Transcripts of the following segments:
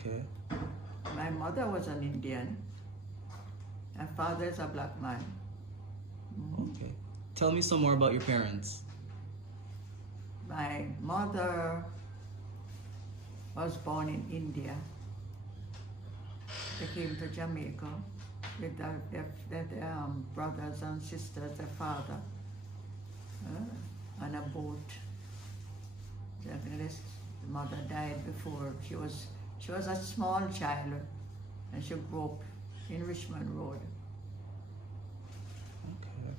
Okay. My mother was an Indian. My father is a black man. Okay. Tell me some more about your parents. My mother was born in India. They came to Jamaica with their brothers and sisters, their father, on a boat. The mother died before. She was a small child, and she grew up in Richmond Road. Okay.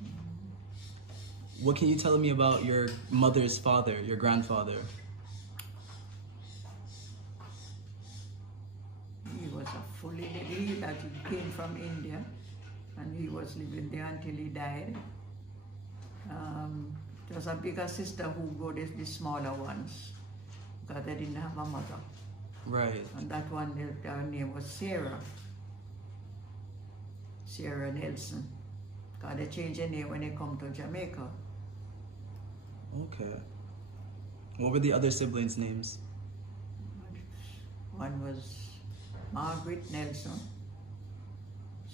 What can you tell me about your mother's father, your grandfather? He was a that he came from India, and he was living there until he died. There was a bigger sister who got the smaller ones, because they didn't have a mother. Right. And that one, her name was Sarah Nelson. Because they changed their name when they come to Jamaica. Okay. What were the other siblings' names? One was Margaret Nelson.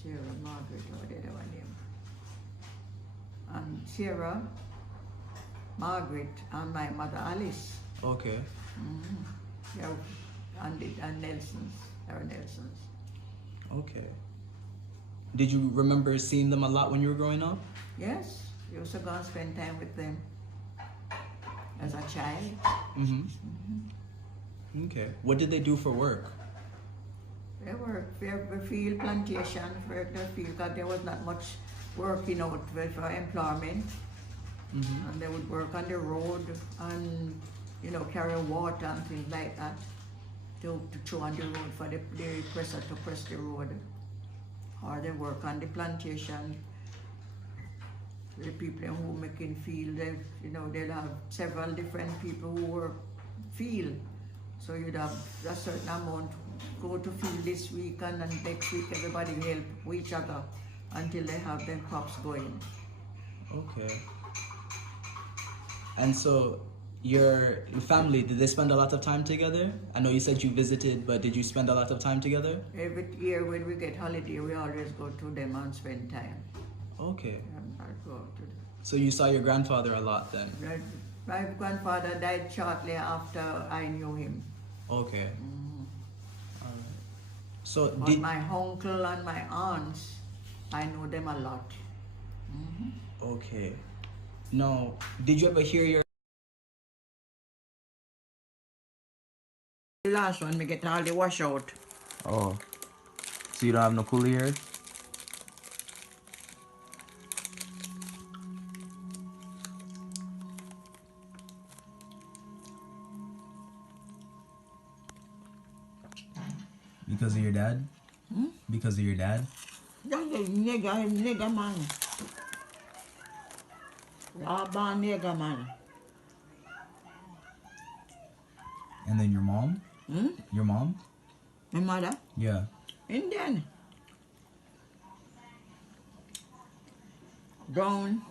Sarah Margaret, or the other one name. And Sarah, Margaret, and my mother Alice. Okay. Yeah, and Nelsons, our Nelsons. Okay. Did you remember seeing them a lot when you were growing up? Yes, we used to go and spend time with them as a child. Okay. What did they do for work? They worked for field plantation, for the field, because there was not much working out for employment. And they would work on the road and, carry water and things like that to throw on the road for the presser to press the road. Or they work on the plantation. The people who making field, they'll have several different people who work field. So you'd have a certain amount go to field this week, and then next week everybody help each other until they have their crops going. Okay. And so your family, did they spend a lot of time together? I know you said you visited, but did you spend a lot of time together? Every year when we get holiday, we always go to them and spend time. Okay. I'll go to them. So you saw your grandfather a lot then? My grandfather died shortly after I knew him. Okay. Alright. So But my uncle and my aunts, I know them a lot. Okay. Now, did you ever hear your... The last one, we get all the washout. Oh. So you don't have no coolie here? Because of your dad? Because of your dad? That's a nigger man. Raw-born nigger man. And then your mom? Your mom? My mother? Yeah. Indian. Brown.